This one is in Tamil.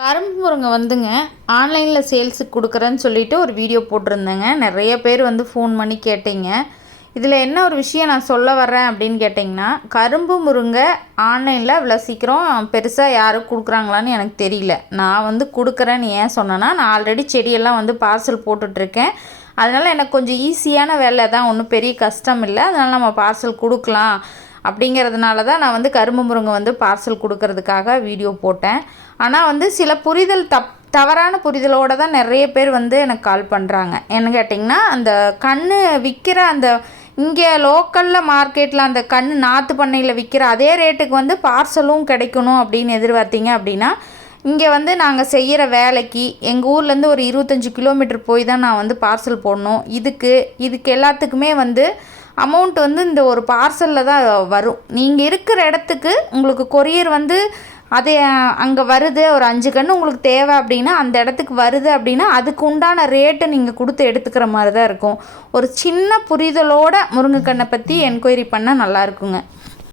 கரும்பு முருங்கை வந்துங்க. ஆன்லைனில் சேல்ஸுக்கு கொடுக்குறேன்னு சொல்லிட்டு ஒரு வீடியோ போட்டிருந்தேங்க. நிறைய பேர் வந்து ஃபோன் பண்ணி கேட்டீங்க. இதில் என்ன ஒரு விஷயம் நான் சொல்ல வர்றேன் அப்படின்னு கேட்டிங்கன்னா கரும்பு முருங்கை ஆன்லைனில் இவ்வளோ சீக்கிரம் பெருசாக யாரும் கொடுக்குறாங்களான்னு எனக்கு தெரியல. நான் வந்து கொடுக்குறேன்னு ஏன் சொன்னேன்னா நான் ஆல்ரெடி செடியெல்லாம் வந்து பார்சல் போட்டுட்ருக்கேன். அதனால் எனக்கு கொஞ்சம் ஈஸியான வேலை தான். ஒன்றும் பெரிய கஷ்டம் இல்லை. அதனால் நம்ம பார்சல் கொடுக்கலாம். அப்படிங்கிறதுனால தான் நான் வந்து கரும்பு முருங்கை வந்து பார்சல் கொடுக்கறதுக்காக வீடியோ போட்டேன். ஆனால் வந்து சில புரிதல் தப் தவறான புரிதலோடு தான் நிறைய பேர் வந்து எனக்கு கால் பண்ணுறாங்க என்ன கேட்டிங்கன்னா அந்த கண் விற்கிற அந்த இங்கே லோக்கலில் மார்க்கெட்டில் அந்த கண் நாற்று பண்ணையில் விற்கிற அதே ரேட்டுக்கு வந்து பார்சலும் கிடைக்கணும் அப்படின்னு எதிர்பார்த்தீங்க அப்படின்னா இங்கே வந்து நாங்கள் செய்கிற வேலைக்கு எங்கள் ஊர்லேருந்து ஒரு இருபத்தஞ்சி கிலோமீட்டர் போய் தான் நான் வந்து பார்சல் போடணும். இதுக்கு இதுக்கு எல்லாத்துக்குமே வந்து அமௌண்ட் வந்து இந்த ஒரு பார்சலில் தான் வரும். நீங்கள் இருக்கிற இடத்துக்கு உங்களுக்கு கொரியர் வந்து அது அங்கே வருது ஒரு அஞ்சு கன்று உங்களுக்கு தேவை அப்படின்னா அந்த இடத்துக்கு வருது அப்படின்னா அதுக்கு உண்டான ரேட்டை நீங்கள் கொடுத்து எடுத்துக்கிற மாதிரி தான் இருக்கும். ஒரு சின்ன புரிதலோட முருங்கைக்கண்ணை பற்றி என்கொயரி பண்ணால் நல்லா இருக்குங்க.